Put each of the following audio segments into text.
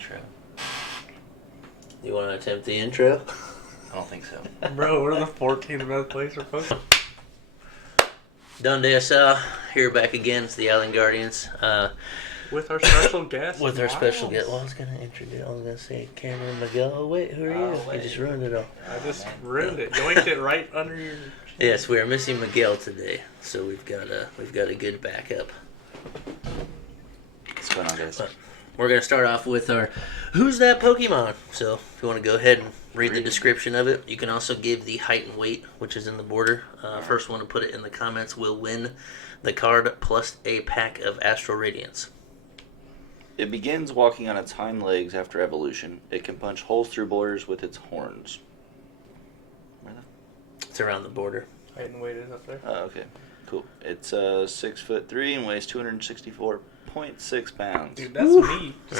intro. You want to attempt the intro? I don't think so. Bro, we're the 14th best place for Pokemon. Done DSL. Here back again. It's the Island Guardians. With our special guest. With our Myles. special guest. Well, I was going to say Cameron Miguel. Oh, wait, who are you? wait. You just ruined it all. I just ruined it. Yoinked it right under your chin. Yes, we are missing Miguel today, so we've got a good backup. What's going on, guys? We're going to start off with our Who's That Pokemon? So if you want to go ahead and read the description of it, you can also give the height and weight, which is in the border. First one to put it in the comments will win the card plus a pack of Astral Radiance. It begins walking on its hind legs after evolution. It can punch holes through borders with its horns. Where the? It's around the border. Height and weight is up there. Oh, okay. Cool. It's 6'3" and weighs 264.6 pounds. Dude, that's me. Is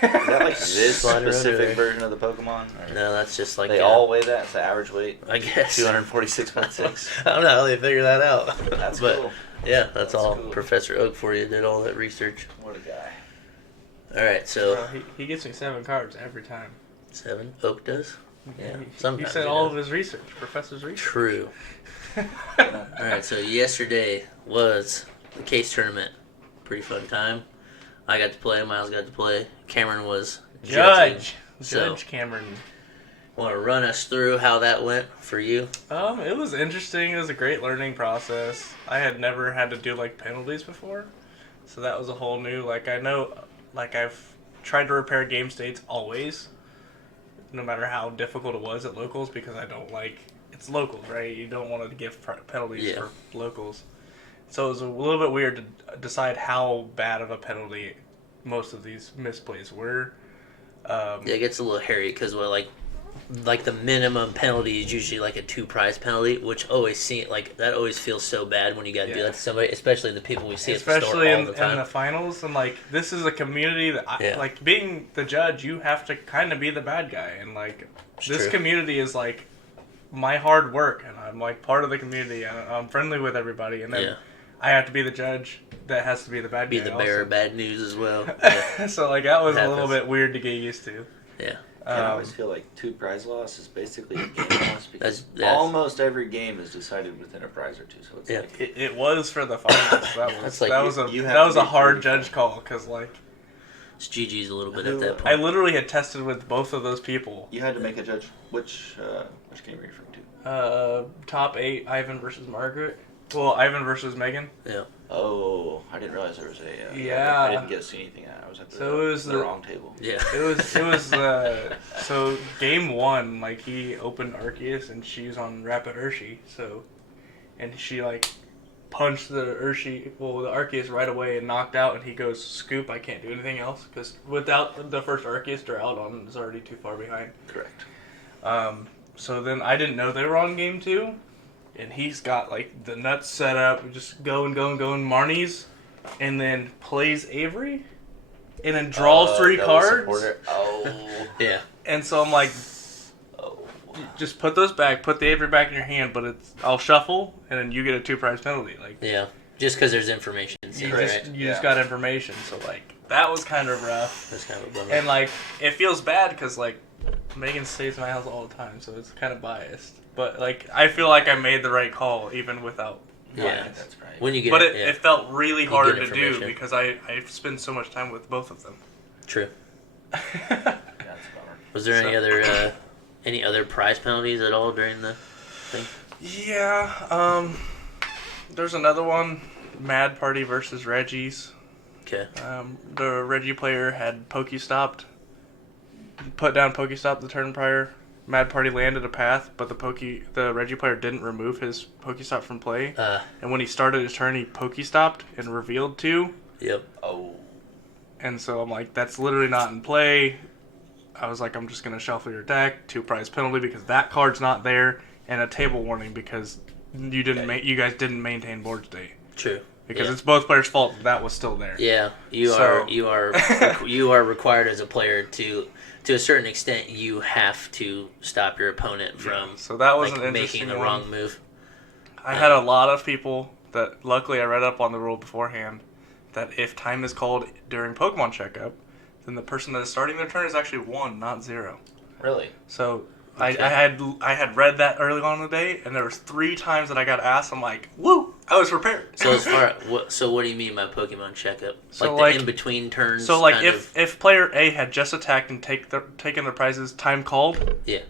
that like this Slide around specific there. version of the Pokemon? Or No, that's just like they all weigh that? It's the average weight? I guess. 246.6. I don't know how they figure that out. That's but, cool. Yeah, that's all. Cool. Professor Oak for you did all that research. What a guy. All right, so Bro, he gets me 7 cards every time. 7. Oak does. Yeah, He sometimes said he all does. of his research, Professor's research. True. All right, so yesterday was the case tournament. Pretty fun time. I got to play. Myles got to play. Cameron was judging. Judge Cameron. Want to run us through how that went for you? It was interesting. It was a great learning process. I had never had to do like penalties before, so that was a whole new. Like I know, like I've tried to repair game states always, no matter how difficult it was at locals, because I don't like it's locals, right? You don't want to give penalties Yeah. for locals, so it was a little bit weird to decide how bad of a penalty most of these misplays were. Yeah, it gets a little hairy because like the minimum penalty is usually like a 2 prize penalty, which always always feels so bad when you got to do that to somebody, especially the people we see at the store Especially all the time. in the finals, and like this is a community that like being the judge, you have to kind of be the bad guy, and like this true. community is like my hard work, and I'm like part of the community, and I'm friendly with everybody, and then I have to be the judge that has to be the bad Be guy. the bearer of bad news as well. So like that was a little Happens. bit weird to get used to. Yeah. I always feel like 2 prize loss is basically a game loss because That's- almost every game is decided within a prize or two. So it's like It was for the finals. That's like that was you have that to was a be hard pretty judge call, because like It's GG's a little bit at that I point. literally had tested with both of those people. you had to make a judge. Which game are you referring to? Top 8, Ivan versus Margaret. Well, Ivan versus Megan. Yeah. Oh, I didn't realize there was a. Yeah. I didn't get to see anything. I was at the, So it was the wrong table. Yeah. It was so game 1, like he opened Arceus and she's on Rapid Urshi, and she like punched the Arceus right away and knocked out, and he goes, "Scoop, I can't do anything else," because without the first Arceus, Duraludon is already too far behind. Correct. So then I didn't know they were on game 2, and he's got like the nuts set up, just going, Marnie's, and then plays Avery, and then draws 3 double cards. supporter. Oh. Yeah. And so I'm like, Oh. just put those back, put the Avery back in your hand, but I'll shuffle, and then you get a 2 prize penalty. Like, Yeah. Just because there's information. you seen, just right? you just got information. So like that was kind of rough, That's kind of a bummer. and like it feels bad because like Megan stays in my house all the time, so it's kind of biased. But like I feel like I made the right call even without. Yeah. That's right. When you get But yeah. it felt really You hard get to do information. because I spend so much time with both of them. True. That's a bummer. Was there any other prize penalties at all during the thing? Yeah, there's another one, Mad Party versus Reggie's. Okay. The Reggie player had Pokestopped, put down Pokestop the turn prior. Mad Party landed a path, but the Reggie player didn't remove his Pokestop from play. And when he started his turn, he Pokestopped and revealed 2. Yep. Oh. And so I'm like, that's literally not in play. I was like, I'm just going to shuffle your deck, 2 prize penalty because that card's not there, and a table warning because you you guys didn't maintain board state. True. Because it's both players' fault that was still there. Yeah, you are required as a player to a certain extent. You have to stop your opponent from So that was like, an interesting making the one. wrong move. I had a lot of people that, luckily I read up on the rule beforehand, that if time is called during Pokemon checkup, then the person that is starting their turn is actually 1, not 0. Really? So Okay. I had read that early on in the day, and there was 3 times that I got asked. I'm like, woo! I was prepared. So as far what do you mean by Pokemon checkup? So, like the in between turns. So like kind of, if player A had just attacked and taken their prizes, time called. Yeah.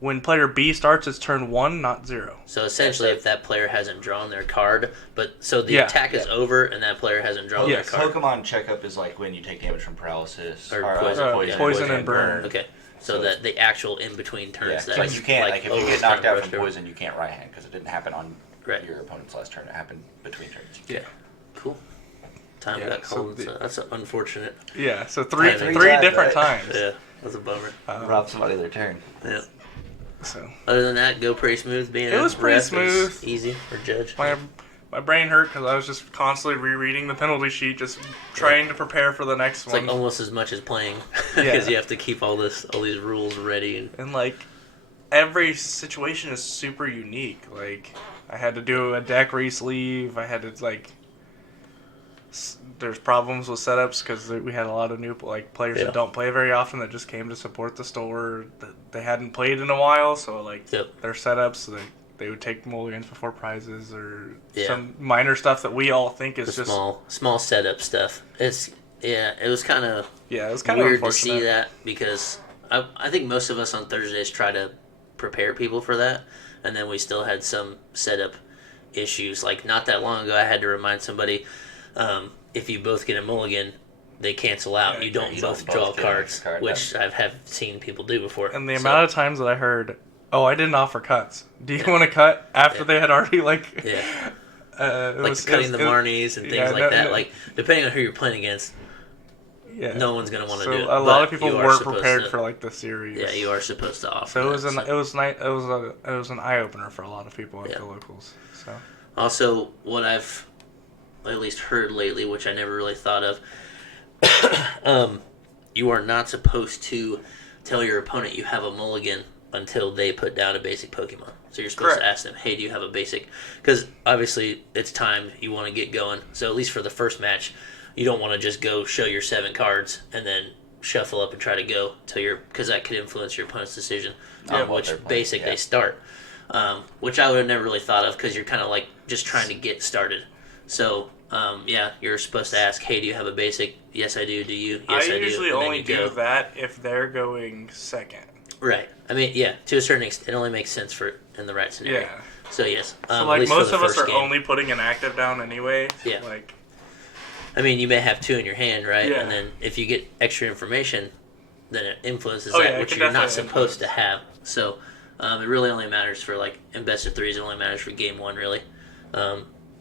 When player B starts, it's turn 1, not 0. So essentially, if that player hasn't drawn their card, but so the Yeah. attack is over and that player hasn't drawn Yes. their card. Pokemon checkup is like when you take damage from paralysis Or poison, poison and burn. Okay. So that the actual in between Yeah, turns. like you can't like if you get knocked out from poison, you can't right hand because it didn't happen on Right. your opponent's last turn. It happened between turns. Yeah. Cool. Time Yeah, got so cold. So that's unfortunate. Yeah. So three Timing. different Right? times. Yeah, that's a bummer. Rob somebody their turn. Yeah. So Other than that, go pretty smooth. Being It was pretty ref is smooth. easy or judge. my brain hurt because I was just constantly rereading the penalty sheet, just trying to prepare for the next It's one. like almost as much as playing Yeah. because you have to keep all these rules ready. And like every situation is super unique. Like I had to do a deck re-sleeve. I had to like. There's problems with setups because we had a lot of new players Yeah. that don't play very often that just came to support the store that they hadn't played in a while. So like Yep. their setups, they would take mulligans before prizes or Yeah. some minor stuff that we all think is The just small setup stuff. It was kind of it was kind of weird to unfortunate. see that because I think most of us on Thursdays try to prepare people for that, and then we still had some setup issues. Like not that long ago, I had to remind somebody if you both get a mulligan, they cancel out. Yeah, you don't you both don't draw both get cards, a card, which I have seen people do before. And the So, amount of times that I heard, "Oh, I didn't offer cuts. Do you want to cut?" After Yeah. they had already yeah, it like was- cutting it the was- Marnies and things yeah, like that. no. Like depending on who you're playing against, Yeah. no one's gonna want to So do it. a lot but of people you are weren't supposed prepared to- for like the series. Yeah, you are supposed to offer. So it was that, it was an eye opener for a lot of people at Yeah. the locals. So Also, what I've at least heard lately, which I never really thought of, you are not supposed to tell your opponent you have a mulligan until they put down a basic Pokemon. So you're supposed Correct. to ask them, hey, do you have a basic? Because obviously it's time you want to get going. So at least for the first match, you don't want to just go show your 7 cards and then shuffle up and try to go because that could influence your opponent's decision On on what which they're playing, basic yeah. they start. Which I would have never really thought of because you're kind of like just trying to get started. So, you're supposed to ask, hey, do you have a basic? Yes, I do. Do you? Yes, I do. usually And then only you do go. that if they're going second. Right. I mean, yeah, to a certain extent, it only makes sense in the right scenario. Yeah. So, yes. So at like least for most the of us first are game. only putting an active down anyway. Yeah. Like I mean, you may have 2 in your hand, right? Yeah. And then if you get extra information, then it influences Oh, that, yeah, it which can you're not definitely supposed to have. So, it really only matters for, like, in best of 3s, it only matters for game 1, really.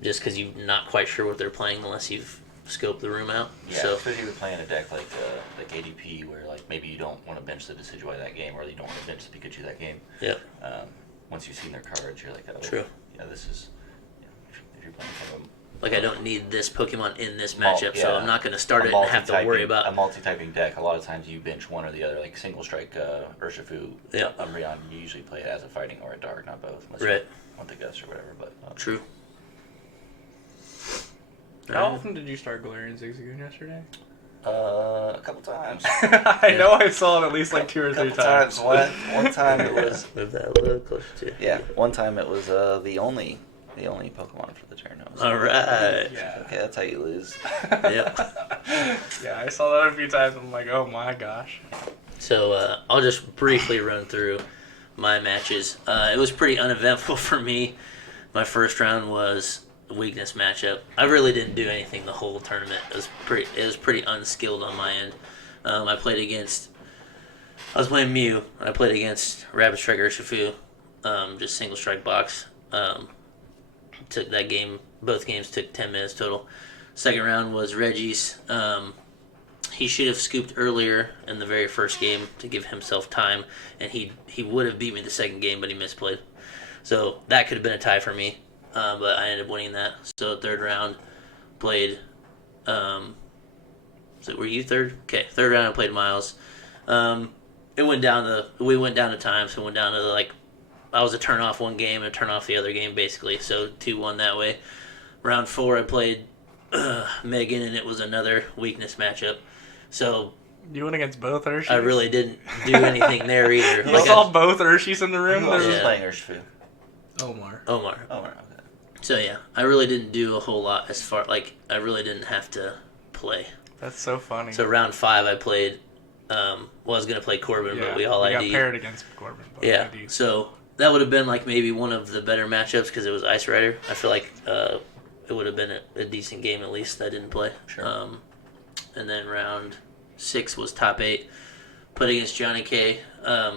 Just because you're not quite sure what they're playing unless you've scoped the room out. Yeah, So, especially if you're playing a deck like ADP, where like maybe you don't want to bench the Decidueye that game, or you don't want to bench the Pikachu that game. yep, Once you've seen their cards, you're like, oh, True. Yeah, this is. If you're playing kind of like I don't need this Pokemon in this Mul- matchup, so yeah. I'm not going to start a it and have to worry multi-typing- a about. multi-typing deck. A lot of times you bench one or the other, like single strike Urshifu, Yeah. Umbreon. You usually play it as a fighting or a dark, not both. Unless Right. you want the Gus or whatever, but True. how often did you start Galarian Zigzagoon yesterday? a couple times. I know I saw it at least like 2 or 3 Couple times. One time it was. Move that a little closer to you. Yeah, one time it was the only Pokemon for the turn. It was- All right. Yeah. Okay, that's how you lose. Yep. Yeah, I saw that a few times. I'm like, oh my gosh. So I'll just briefly run through my matches. It was pretty uneventful for me. My first round was a weakness matchup. I really didn't do anything the whole tournament. It was pretty unskilled on my end. I was playing Mew. I played against Rapid Strike Urshifu, just single strike box. Took that game. Both games took 10 minutes total. Second round was Reggie's. He should have scooped earlier in the very first game to give himself time, and he would have beat me the second game, but he misplayed. So that could have been a tie for me, but I ended up winning that. So third round, played. So were you third? Okay, third round I played Myles. We went down to time, so it went down to like I was a turn off one game and a turn off the other game basically. So 2-1 that way. Round 4 I played Megan, and it was another weakness matchup. So You went against both Urshies? I really didn't do anything there either. You Like saw both Urshies in the room? Who else was Yeah. playing Urshifu? Omar. Omar. Okay. So yeah, I really didn't do a whole lot as far I really didn't have to play. That's so funny. So round 5 I played. I was gonna play Corbin, but we all got ID'd. paired against Corbin. But Yeah. ID'd. So that would have been like maybe one of the better matchups because it was Ice Rider. I feel like it would have been a decent game at least. I didn't play. Sure. And then round 6 was top 8. Put against Johnny K. A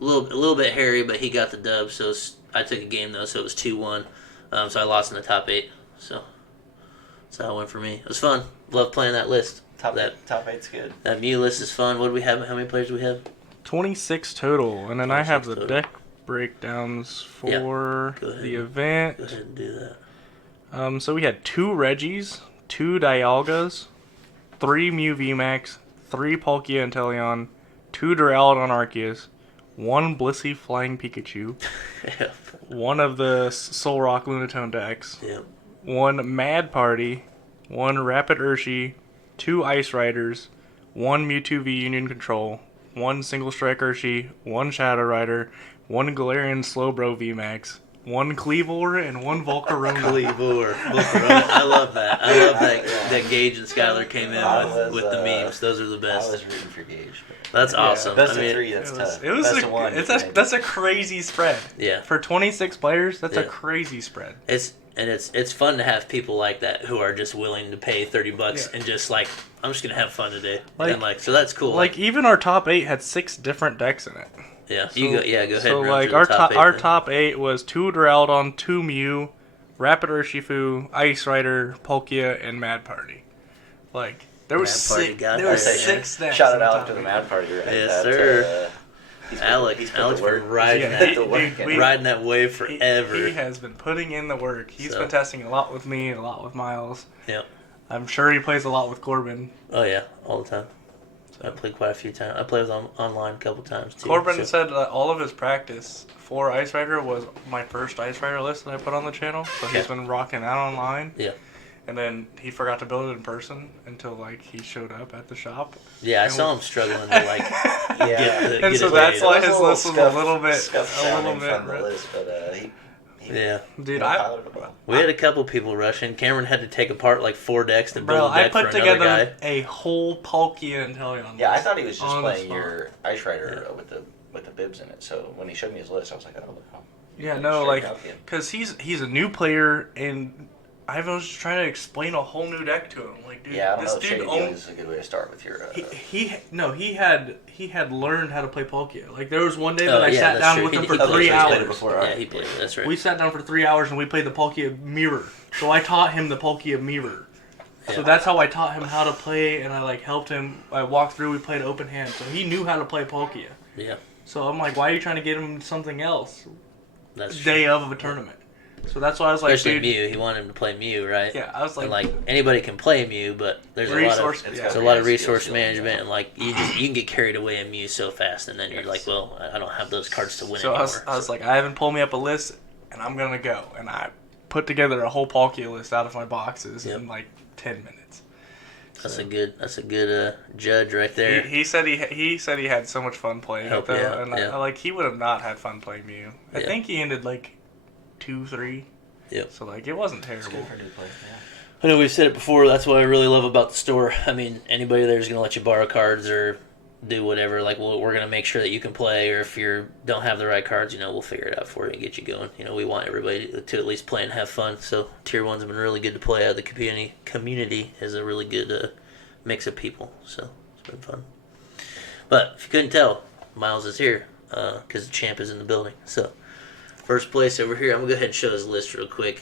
little bit hairy, but he got the dub. So I took a game though, so it was 2-1. So I lost in the top 8. So that's how it went for me. It was fun. Love playing that list. Top 8's good. That Mew list is fun. What do we have? How many players do we have? 26 total, and then I have the 26 deck breakdowns for Go ahead. the event. Go ahead and do that. So we had 2 Reggies, 2 Dialgas, 3 Mew VMAX, 3 Palkia Inteleon, 2 Duraludon Arceus, 1 Blissey Flying Pikachu, Yeah. 1 of the Solrock Lunatone decks, Yep. 1 Mad Party, 1 Rapid Urshi, 2 Ice Riders, 1 Mewtwo V Union Control, 1 Single Strike Urshi, 1 Shadow Rider, 1 Galarian Slowbro VMAX, 1 Cleavor, and 1 Volcarona. Cleavor. I love that. I love that Gage and Skylar came in with the memes. Those are the I best. was rooting for Gage. That's awesome. Best I mean, of 3, that's tough. It was Best of 1. that's a crazy spread. Yeah. For 26 players, that's a Yeah. crazy spread. It's fun to have people like that who are just willing to pay $30 Yeah. and just like, I'm just gonna have fun today. Like- And like, so that's cool. Like even our top 8 had 6 different decks in it. yeah, So, go ahead. So and run like through the our eight top 8 was 2 Duraludon, 2 Mew, Rapid Urshifu, Ice Rider, Palkia, and Mad Party. Like there was Mad Party six. got There that. was I say, 6 decks. Shout in out the Alec top to the 8. Mad Party, right? Yes, sir. He's Alex put the work. been riding Yeah, that, he- the work dude, in. riding that wave forever. He has been putting in the work. He's So. been testing a lot with me, a lot with Myles. Yep. I'm sure he plays a lot with Corbin. Oh yeah, all the time. I played quite a few times. I played with him online a couple times too. Corbin so- said that all of his practice for Ice Rider was my first Ice Rider list that I put on the channel. So he's Okay. been rocking that online. Yeah. And then he forgot to build it in person until like he showed up at the shop. Yeah, I saw him struggling to like Yeah. get And get so it that's made. why It his list was a little bit, scuffed a sounding little bit. from the list, but he Yeah. Dude, piloted it well. We had a couple people rushing. Cameron had to take apart like 4 decks to build Bro, a I deck put for another guy. together a whole Palkia and Inteleon. Yeah, I list thought he was just on the playing spot. your Ice Rider with the bibs in it. So when he showed me his list, I was like, oh. Yeah, Straight no, like, Palkia. because he's a new player, and I was just trying to explain a whole new deck to him. Like, dude, Yeah, I don't this know if dude Shady Dealing owns. is a good way to start with your. He had learned how to play Palkia. Like, there was one day Oh, that I yeah, sat that's down true. with him He for played 3 it hours. before. Yeah, he played it. That's right. We sat down for 3 hours and we played the Palkia Mirror. So I taught him the Palkia Mirror. So Yeah. that's how I taught him how to play, and I like helped him. I walked through. We played open hand, so he knew how to play Palkia. Yeah, So I'm like, why are you trying to get him something else? that's true. Day of a tournament. So that's why I was like, Especially dude. Mew. He wanted him to play Mew, right? Yeah, I was like, And like anybody can play Mew, but there's Resource- a lot of yeah. there's a lot of Yeah, resource skills, management, and like you can get carried away in Mew so fast, and then you're like, well, I don't have those cards to win so I anymore. was like, I haven't pulled me up a list, and I'm gonna go. And I put together a whole Palkia list out of my boxes Yep. in like 10 minutes. That's a good judge right there. He said he said he had so much fun playing Help it though, you out, and yeah. I, like he would have not had fun playing Mew. I Yeah. think he ended like 2-3. Yep. So like it wasn't It's terrible. good for a new player. Yeah. I know we've said it before. That's what I really love about the store. I mean, anybody there's gonna let you borrow cards or do whatever. Like, we're gonna make sure that you can play, or if you don't have the right cards, we'll figure it out for you and get you going. We want everybody to at least play and have fun. So Tier 1's been really good to play out. The community is a really good mix of people. So it's been fun. But if you couldn't tell, Myles is here because the champ is in the building. So first place over here. I'm gonna go ahead and show his list real quick.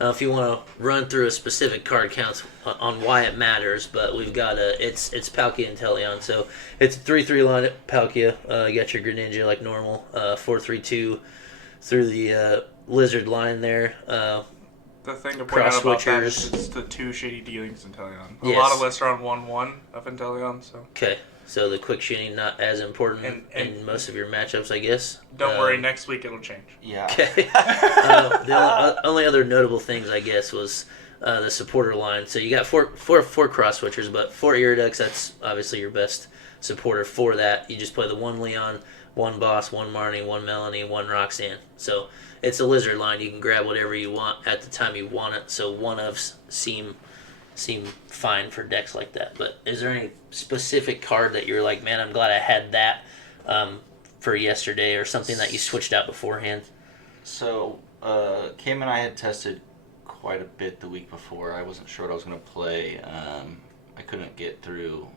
If you want to run through a specific card counts on why it matters, but we've got it's Palkia and Inteleon, so it's a 3-3 line at Palkia. You got your Greninja like normal, 4-3-2 through the Lizard line there. The thing to point Cross out about that is switchers. it's the 2 shady dealings Inteleon. A Yes. lot of lists are on 1-1 of Inteleon, so Okay, so the quick shooting not as important And- in most of your matchups, I guess. don't worry, next week it'll change. Yeah. Okay. The only other notable things, I guess, was the supporter line. So you got four cross switchers, but 4 Iridex, that's obviously your best supporter for that. You just play the 1 Leon, 1 Boss, 1 Marnie, 1 Melanie, 1 Roxanne. So it's a lizard line. You can grab whatever you want at the time you want it. So one-ofs seem fine for decks like that. But is there any specific card that you're like, man, I'm glad I had that for yesterday, or something that you switched out beforehand? So, Cam and I had tested quite a bit the week before. I wasn't sure what I was going to play. I couldn't get through.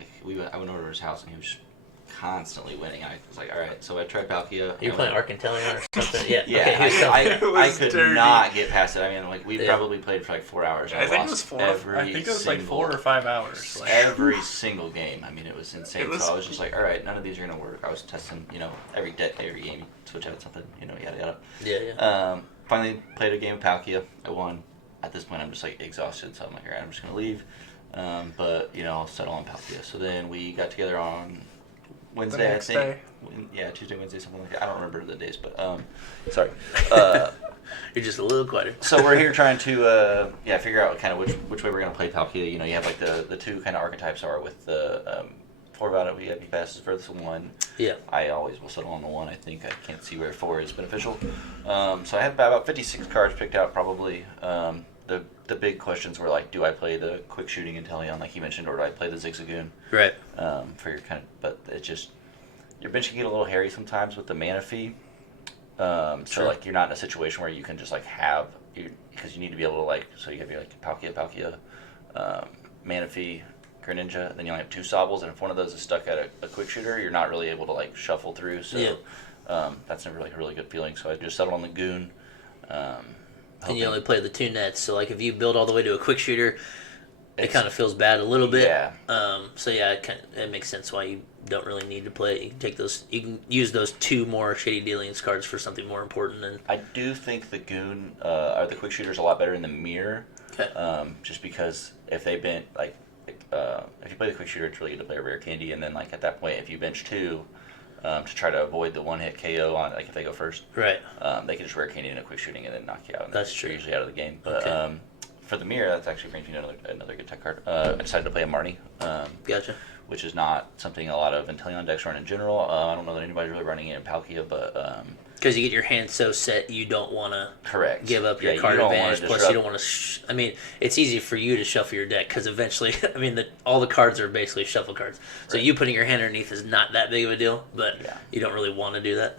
I went over to his house and he was constantly winning. I was like, all right. So I tried Palkia. You're playing Arcantelion or something? Yeah. Yeah, Okay, I could not get past it. I mean, like we probably played for like 4 hours. I think it was 4. I think it was like 4 or 5 hours. Every single game. I mean, it was insane. So I was just like, all right, none of these are gonna work. I was testing, every game, you switch out something, yada yada. Yeah. Finally played a game of Palkia. I won. At this point, I'm just like exhausted, so I'm like, all right, I'm just gonna leave. But I'll settle on Palkia. So then we got together on Wednesday, I think. Day. Yeah, Tuesday, Wednesday, something like that. I don't remember the days, but sorry. You're just a little quieter. So we're here trying to figure out kind of which way we're gonna play Palkia. You have like the two kind of archetypes are with the 4 Violet VIP passes for this 1. Yeah. I always will settle on the 1. I think I can't see where 4 is beneficial. So I had about 56 cards picked out probably. The big questions were like, do I play the quick shooting Inteleon like you mentioned, or do I play the Zigzagoon? Right. For your but it's just your bench can get a little hairy sometimes with the mana fee. So like you're not in a situation where you can just like have because you need to be able to like, so you have your like Palkia, mana fee, Greninja, then you only have 2 Sobbles, and if one of those is stuck at a quick shooter, you're not really able to like shuffle through. So that's never like a really good feeling. So I just settled on the Goon. And you only play the 2 nets, so like if you build all the way to a quick shooter, it kind of feels bad a little bit. Yeah. So yeah, it makes sense why you don't really need to play. You can take those. You can use those 2 more Shady Dealings cards for something more important than. I do think the Goon or the quick shooters a lot better in the mirror. Okay. Just because if they bench if you play the quick shooter, it's really good to play a rare candy, and then like at that point, if you bench 2. To try to avoid the 1-hit KO on like if they go first, right? They can just rare candy in a quick shooting and then knock you out. And that's true. You're usually out of the game. But for the mirror, that's actually brings me another good tech card. I decided to play a Marnie. Gotcha. Which is not something a lot of Inteleon decks run in general. I don't know that anybody's really running it in Palkia, but because you get your hand so set, you don't want to give up your card you advantage. Plus, you don't want to. It's easy for you to shuffle your deck because eventually, all the cards are basically shuffle cards. So you putting your hand underneath is not that big of a deal, but you don't really want to do that.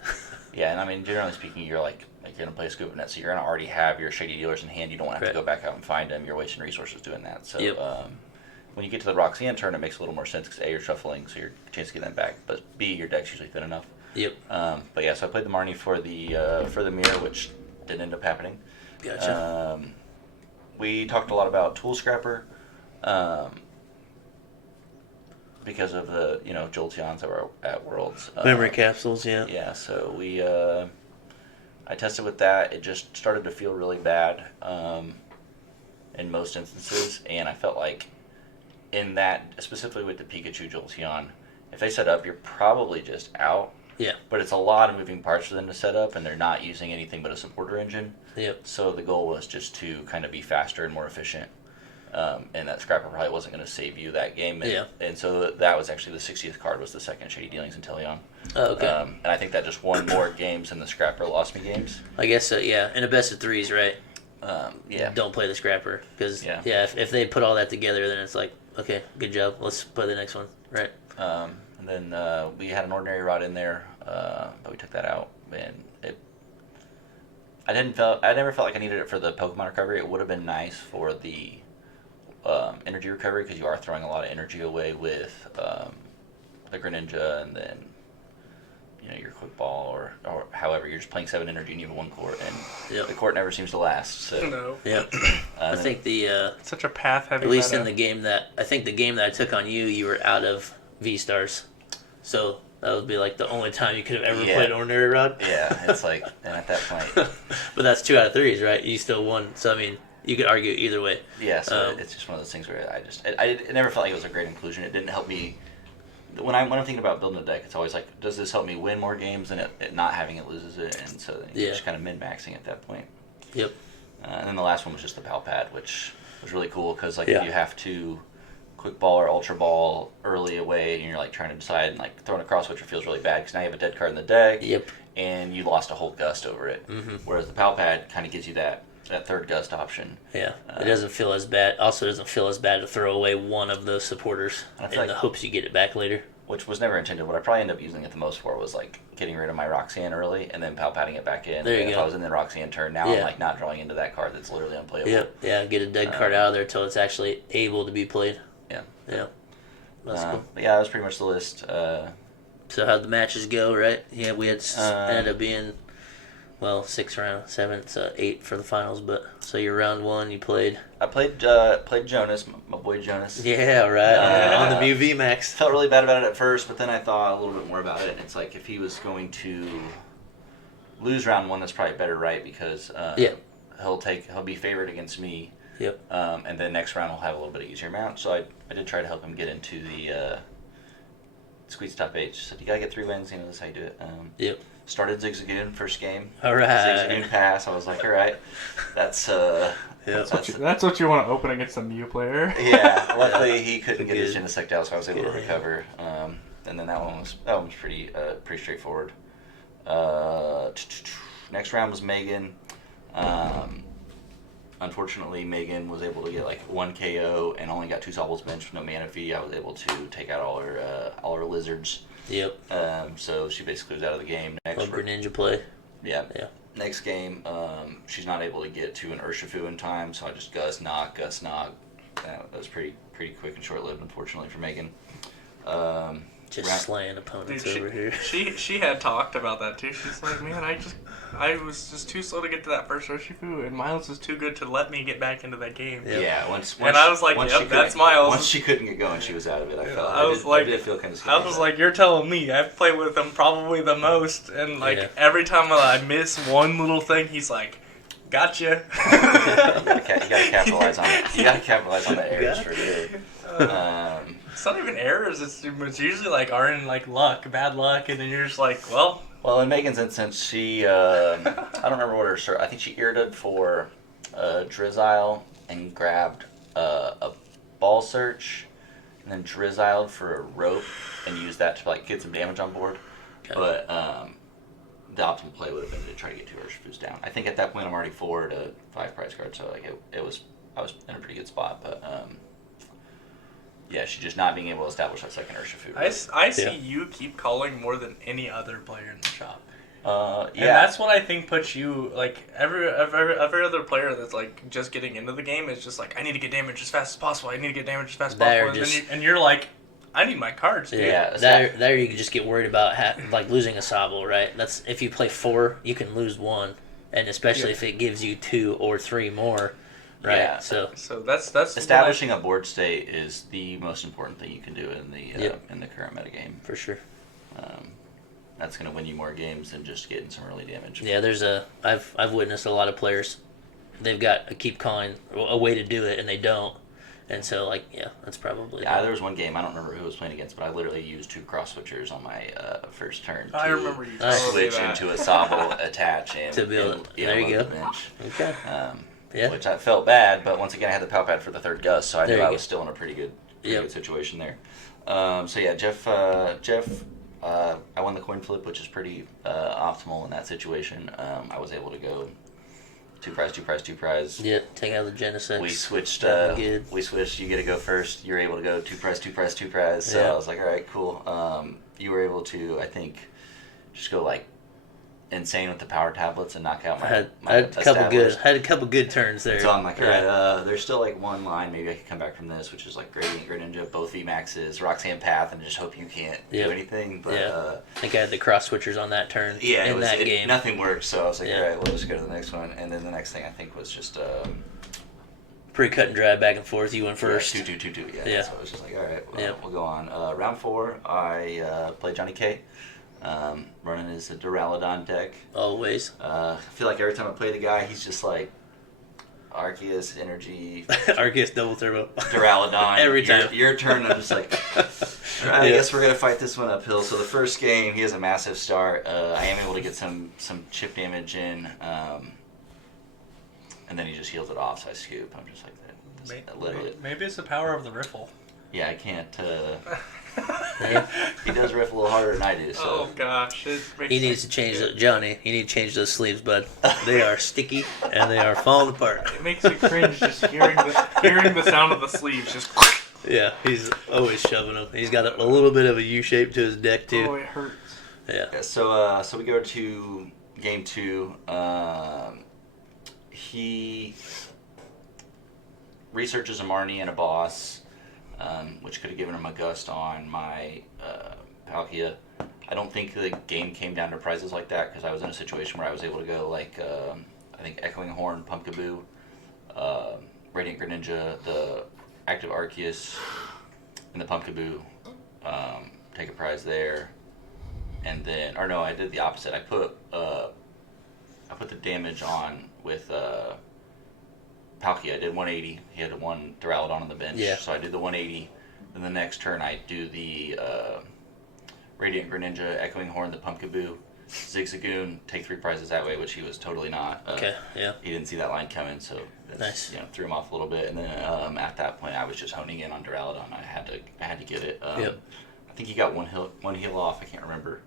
Yeah, and generally speaking, you're like you're gonna play a scoop net, so you're gonna already have your shady dealers in hand. You don't want to have to go back out and find them. You're wasting resources doing that. So when you get to the Roxanne turn, it makes a little more sense because A, you're shuffling, so your chance to get them back. But B, your deck's usually thin enough. Yep. But yeah, so I played the Marnie for the mirror, which didn't end up happening. Gotcha. We talked a lot about Tool Scrapper, because of the Jolteons that were at Worlds. Memory capsules, yeah. Yeah, so we I tested with that. It just started to feel really bad in most instances, and I felt like in that, specifically with the Pikachu Jolteon, if they set up, you're probably just out. Yeah. But it's a lot of moving parts for them to set up, and they're not using anything but a supporter engine. Yep. So the goal was just to kind of be faster and more efficient. And that Scrapper probably wasn't going to save you that game. And so that was actually the 60th card was the second Shady Dealings Inteleon. Oh, okay. And I think that just won more games than the Scrapper lost me games. I guess so, yeah. In a best of 3s, right? Yeah. Don't play the Scrapper. Because, if they put all that together, then it's like, okay, good job. Let's play the next one. Right. And then we had an Ordinary Rod in there, but we took that out. And I never felt like I needed it for the Pokemon recovery. It would have been nice for the energy recovery because you are throwing a lot of energy away with the Greninja, and then your Quick Ball or however you're just playing 7 energy and you have 1 court, and the court never seems to last. So no. Yeah. I think such a path heavy. At least in the game that I took on you, you were out of V stars, so that would be like the only time you could have ever played Ordinary Rod. Yeah, it's like, and at that point. But that's 2 out of 3s, right? You still won, so you could argue either way. Yeah, so it's just one of those things where it never felt like it was a great inclusion. It didn't help me. When I'm thinking about building a deck, it's always like, does this help me win more games? And it not having it loses it, and so you're just kind of min-maxing at that point. Yep. And then the last one was just the pal pad, which was really cool because like Yeah. if you have to quick ball or ultra ball early away and you're like trying to decide and like throwing a cross switcher feels really bad because now you have a dead card in the deck. Yep. And you lost a whole gust over it. Mm-hmm. Whereas the pal pad kind of gives you that third gust option. Yeah, it doesn't feel as bad. Also, doesn't feel as bad to throw away one of those supporters I in feel the like- hopes you get it back later. Which was never intended. What I probably ended up using it the most for was like getting rid of my Roxanne early and then pal padding it back in. There you and if go. I was in the Roxanne turn, now Yeah. I'm like not drawing into that card that's literally unplayable. Yep. Yeah, get a dead card out of there until it's actually able to be played. Yeah. Yeah. That's cool. But yeah, that was pretty much the list. So how'd the matches go, right? Yeah, we had Um, ended up being, 6 rounds, 7, it's 8 for the finals, but so your round 1 you played. I played Jonas, my boy Jonas. Yeah, right, on the Mew VMAX. Felt really bad about it at first, but then I thought a little bit more about it. And it's like if he was going to lose round 1, that's probably better, right? Because Yeah. he'll be favored against me. Yep. And then next round he'll have a little bit easier mount. So I did try to help him get into the squeeze top H. So you gotta get 3 wins. You know that's how you do it. Yep. Started Zigzagoon first game. All right. Zigzagoon pass. I was like, all right, that's Yeah. That's what you want to open against a Mew player. yeah. Luckily he couldn't get his Good. Genesect out, so I was able to Good. recover. And then that one was pretty straightforward. Next round was Megan. Unfortunately, Megan was able to get like 1 KO and only got 2 Sobbles bench with no mana fee. I was able to take out all her lizards. Yep. So she basically was out of the game. Next, Love Greninja play. yeah. Yeah. Next game, she's not able to get to an Urshifu in time, so I just Gus knock. That was pretty quick and short lived, unfortunately for Megan. Just Right. slaying opponents Dude, over here. she had talked about that too. She's like, man, I was just too slow to get to that first Urshifu, and Myles was too good to let me get back into that game. Yeah. Yeah, once And I was like, once yep, she that's couldn't- Myles. Once she couldn't get going, she was out of it. I did feel kind of I was like, you're telling me I've played with him probably the most, and like Yeah. every time I miss one little thing, he's like, gotcha. you gotta capitalize on it. You gotta capitalize on the errors for sure. It's not even errors. It's usually like are in like luck, bad luck, and then you're just like, well, Well, in Megan's instance, she I don't remember what her I think she irritated for Drizzile and grabbed a ball search, and then Drizziled for a rope and used that to like get some damage on board. Okay. But the optimal play would have been to try to get 2 Urshifus down. I think at that point I'm already 4 to 5 prize cards, so like I was in a pretty good spot. But yeah, she just not being able to establish that second Urshifu. I see Yeah. you keep calling more than any other player in the shop. Yeah, And that's what I think puts you like every other player that's like just getting into the game is just like I need to get damage as fast as possible. I need to get damage as fast as They're possible. just- And you're like, I need my cards, dude. Yeah. There you can just get worried about like losing a Sobble, right? That's if you play 4, you can lose 1, and especially if it gives you 2 or 3 more, right? Yeah. So So that's establishing a board state is the most important thing you can do in the Yep. in the current metagame. for sure. That's going to win you more games than just getting some early damage. Yeah, I've witnessed a lot of players. They've got to keep calling a way to do it, and they don't. And so, like, yeah, that's probably. Yeah, there was one game I don't remember who I was playing against, but I literally used 2 cross switchers on my first turn. I to remember you Nice. telling me switch that. into a Sobble, attach, and To build and it. There you load go. the bench. Okay. Yeah. Which I felt bad, but once again I had the pal pad for the 3rd gust, so I There knew you I go. was still in a pretty good Yep. situation there. So yeah, Jeff, I won the coin flip, which is pretty optimal in that situation. I was able to go 2 prize. Yeah, take out the Genesect. We switched. That'd be good. We switched. You get to go first. You're able to go 2 prize. So Yeah. I was like, all right, cool. You were able to, I think, just go like insane with the power tablets and knock out I my had established. a couple good turns there. So I'm like, all Yeah. right, there's still like one line. Maybe I could come back from this, which is like Gradient, Greninja, both VMAXs, Roxanne Path, and just hope you can't Yep. do anything. But Yeah. I think I had the cross switchers on that turn. yeah, in that game. nothing worked. So I was like, Yeah. all right, we'll just go to the next one. And then the next thing I think was just Pretty cut and dry, back and forth. You went first. 2-2-2-2. Yeah. Yeah. So I was just like, all right, well, Yep. we'll go on. Round 4, I played Johnny K. Running his Duraludon deck. Always. I feel like every time I play the guy, he's just like Arceus, Energy, Arceus double turbo. Duraludon. Every time. Your turn, I'm just like, all right, I guess we're going to fight this one uphill. So the first game, he has a massive start. I am able to get some chip damage in. and then he just heals it off. So I scoop. I'm just like that. Literally. Maybe it's the power of the riffle. Yeah, I can't. He does riff a little harder than I do. So. Oh gosh, he needs to change Johnny. You need to change those sleeves, bud. They are sticky and they are falling apart. It makes me cringe just hearing the sound of the sleeves just. Yeah, he's always shoving them. He's got a little bit of a U shape to his deck too. Oh, it hurts. Yeah. So we go to game 2. He researches a Marnie and a boss, which could have given him a gust on my Palkia. I don't think the game came down to prizes like that because I was in a situation where I was able to go like I think Echoing Horn, Pumpkaboo, Radiant Greninja, the Active Arceus, and the Pumpkaboo. Take a prize there, and then I did the opposite. I put the damage on with Palkia. I did 180. He had one Duraludon on the bench, so I did the 180. Then the next turn I do the Radiant Greninja, Echoing Horn, the Pumpkaboo, Zigzagoon, take 3 prizes that way, which he was totally not. He didn't see that line coming, so nice. Threw him off a little bit. And then at that point, I was just honing in on Duraludon. I had to get it. I think he got one heal off. I can't remember.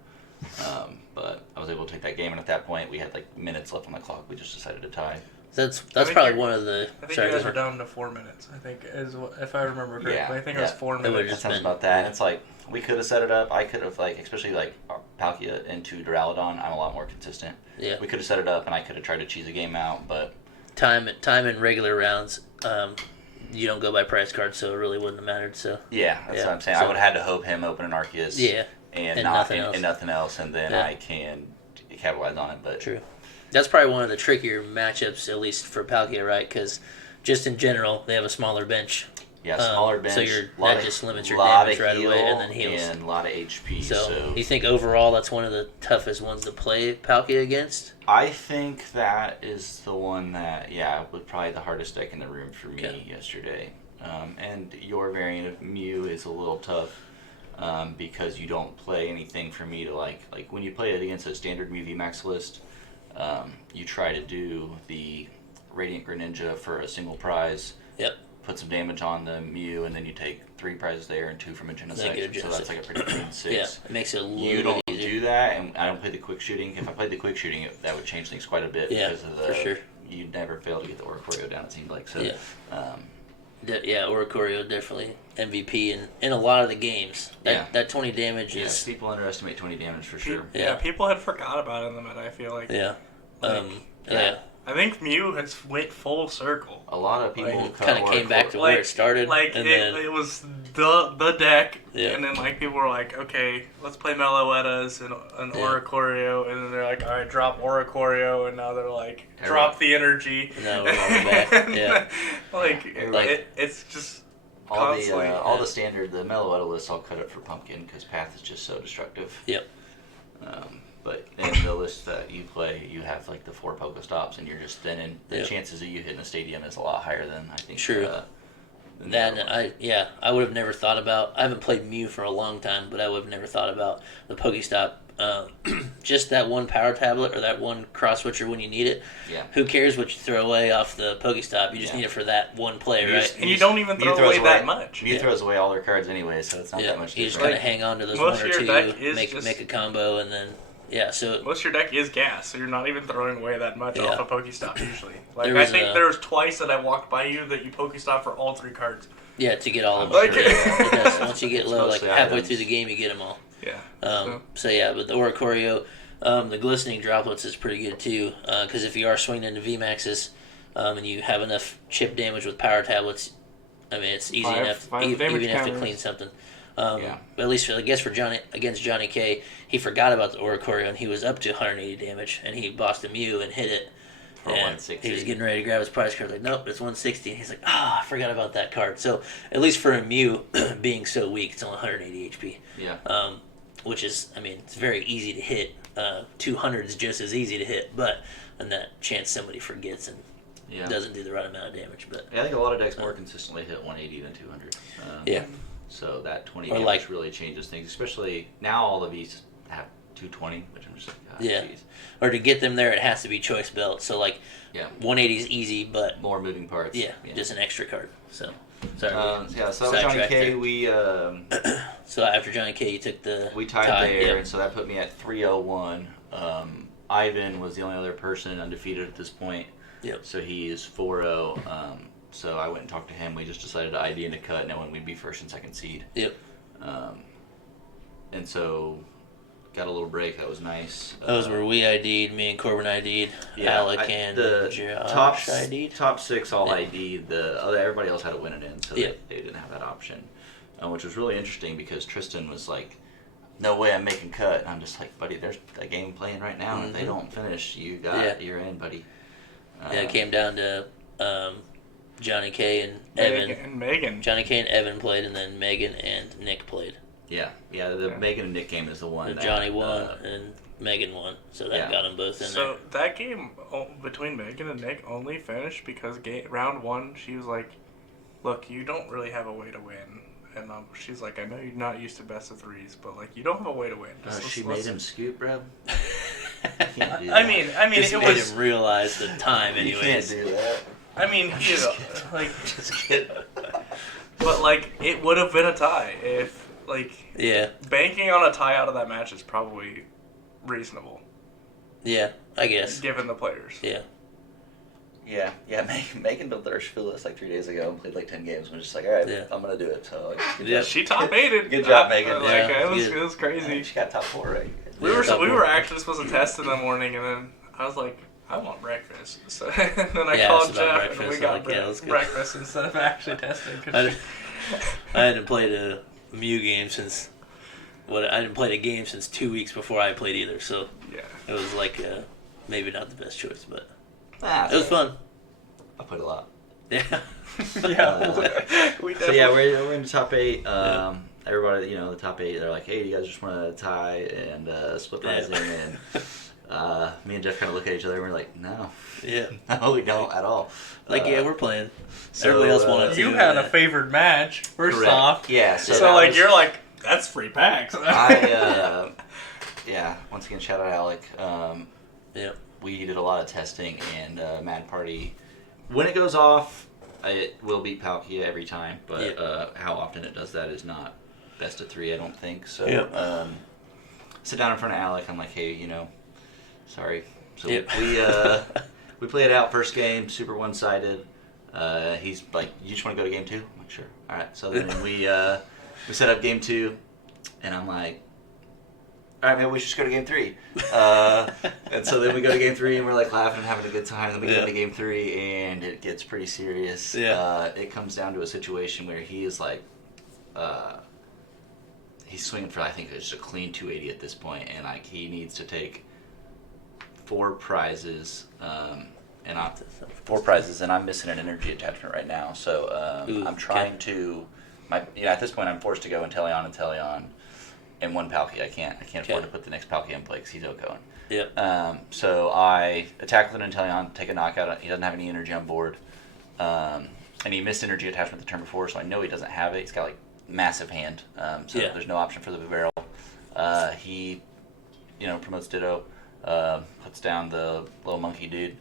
But I was able to take that game, and at that point, we had like minutes left on the clock. We just decided to tie. That's probably one of the. I think you guys were down to 4 minutes. I think if I remember correctly. Yeah, I think it was 4 minutes. That sounds about that. And it's like we could have set it up. I could have especially Palkia into Duraludon. I'm a lot more consistent. Yeah. We could have set it up, and I could have tried to cheese a game out, but time in regular rounds. You don't go by prize cards, so it really wouldn't have mattered. So yeah, that's what I'm saying. I would have had to hope him open an Arceus. Yeah. And nothing else, and then I can capitalize on it. But true. That's probably one of the trickier matchups, at least for Palkia, right? Because just in general, they have a smaller bench. Yeah, smaller bench. So that just limits your damage right away, and then heals. And a lot of HP. So you think overall that's one of the toughest ones to play Palkia against? I think that is the one that, was probably the hardest deck in the room for me yesterday. And your variant of Mew is a little tough. Because you don't play anything for me to like when you play it against a standard Mew VMAX list, you try to do the Radiant Greninja for a single prize. Yep. Put some damage on the Mew, and then you take 3 prizes there and 2 from a Genesect. So that's like a pretty clean 6. Yeah, it makes it a little You don't bit easier. do that, and I don't play the quick shooting. If I played the quick shooting, that would change things quite a bit because of the. For sure. You'd never fail to get the Oricorio down. It seemed like so. Yeah. Oricorio definitely MVP in a lot of the games. That 20 damage is. People underestimate 20 damage for sure. Yeah, people had forgot about it in the meta. I feel like. Yeah. I think Mew has went full circle. A lot of people kind of came back to where it started. It was the deck, Yeah. and then people were like, okay, let's play Meloetas and Oricorio, and then they're like, all right, drop Oricorio, and now they're like, drop the energy. And now we're all back. Yeah. It's just all the standard, the Meloetta lists all cut it for Pumpkin because Path is just so destructive. Yep. But in the list that you play, you have the 4 Pokestops, and you're just then the chances of you hitting a stadium is a lot higher than I think. True. I would have never thought about. I haven't played Mew for a long time, but I would have never thought about the Pokestop. Just that one power tablet or that one cross switcher when you need it. Yeah. Who cares what you throw away off the Pokestop? You just need it for that one play, right? And you don't even throw away that much. Mew throws away all their cards anyway, so it's not that much. You just gotta hang on to those one or two, make a combo, and then. Yeah, so most of your deck is gas, so you're not even throwing away that much off a Pokestop usually. I think there was twice that I walked by you that you Pokestop for all 3 cards. Yeah, to get all of them. Once you get low, halfway through the game, you get them all. Yeah. But the Oricorio, the glistening droplets is pretty good too, because if you are swinging into VMAXs, and you have enough chip damage with power tablets, I mean it's easy enough even have to clean something. But at least I guess for Johnny against Johnny K, he forgot about the Oricorio and he was up to 180 damage and he bossed a Mew and hit it. For 160. He was getting ready to grab his prize card, nope, it's 160. And he's like, I forgot about that card. So at least for a Mew being so weak, it's only 180 HP. Yeah. Which is, it's very easy to hit. 200 is just as easy to hit, but and that chance somebody forgets and doesn't do the right amount of damage. But I think a lot of decks more consistently hit 180 than 200. So that 20 damage really changes things, especially now all the Vs have 220, which I'm just like, God, Yeah. geez. Or to get them there, it has to be choice belt. So like, Yeah. 180 is easy, but More moving parts. yeah, just an extra card. So sorry. Yeah, so that was Johnny sidetracked K. there. We So after Johnny K, you took the we tied tie. there, Yep. and so that put me at 301. Ivan was the only other person undefeated at this point. Yep. So he is 4-0. So I went and talked to him. We just decided to ID and to cut, knowing we'd be first and second seed. Yep. And so got a little break. That was nice. Those were we ID'd. Me and Corbin ID'd. Alec and the Josh ID'd. top six all Yeah. ID'd. The other everybody else had to win it in, so Yeah. they didn't have that option, which was really interesting because Tristan was like, "No way, I'm making cut." And I'm just like, "Buddy, there's a game playing right now. And if they don't finish, you're in, buddy." Yeah, it came down to Johnny K and Evan. And Megan. Johnny K and Evan played, and then Megan and Nick played. Yeah. The Megan and Nick game is the one. And that, Johnny won and Megan won, so that got them both in So that game between Megan and Nick only finished because round one, she was like, "Look, you don't really have a way to win." And she's like, "I know you're not used to best of threes, but like you don't have a way to win." She made him scoop, bro. Can't do I that. mean, Just it made was. him realize the time, You can't anyways. do that. I mean, you know, like, Just kidding. but like it would have been a tie if like Yeah, banking on a tie out of that match is probably reasonable yeah, I guess. given the players. Yeah, Yeah. Megan built the Urshful list like 3 days ago and played like 10 games. And was just like, all right, Yeah. I'm gonna do it. So Yeah. She top eighted. Good job, Megan. Like, Yeah, it good. was crazy. She got top 4 right. We were top we four. were actually supposed to test in the morning, and then I was like, I want breakfast. So and then I Yeah, called it's about Jeff, and we breakfast. got I'm like, yeah, let's go. breakfast instead of actually testing. I hadn't played a Mew game since. I didn't play a game since 2 weeks before I played either, so Yeah. it was like maybe not the best choice, but Ah, it was fun. I played a lot. Yeah. Yeah. We So yeah, definitely. we're in the top 8. Everybody, the top 8, they're like, hey, do you guys just want to tie and split prizing? And me and Jeff kind of look at each other and we're like, no. Yeah. No, we don't at all. Like, yeah, we're playing. so, Everybody else wanted to. You had a favored match, first Correct. off. Yeah, So, that like, was- you're like, that's free packs. Yeah, once again, shout out Alec. Yeah. We did a lot of testing, and Mad Party, when it goes off, it will beat Palkia every time, but how often it does that is not best of 3, I don't think. So, sit down in front of Alec, I'm like, hey, sorry. So we played it out first game, super one-sided. He's like, you just want to go to game 2? I'm like, sure. All right. So then we set up game 2, and I'm like, all right, maybe we should just go to game 3. And so then we go to game 3, and we're like laughing and having a good time. Then we get into game 3, and it gets pretty serious. Yeah. It comes down to a situation where he is like, he's swinging for, I think it's a clean 280 at this point, and like he needs to take 4 prizes, and 4 prizes, and I'm missing an energy attachment right now. So I'm trying to, at this point I'm forced to go Inteleon, and 1 Palkia. I can't afford to put the next Palkia in play because he's outgoing. Yep. So I attack with an Inteleon, take a knockout. He doesn't have any energy on board, and he missed energy attachment the turn before, so I know he doesn't have it. He's got like massive hand, so there's no option for the barrel. He, promotes Ditto, puts down the little monkey dude.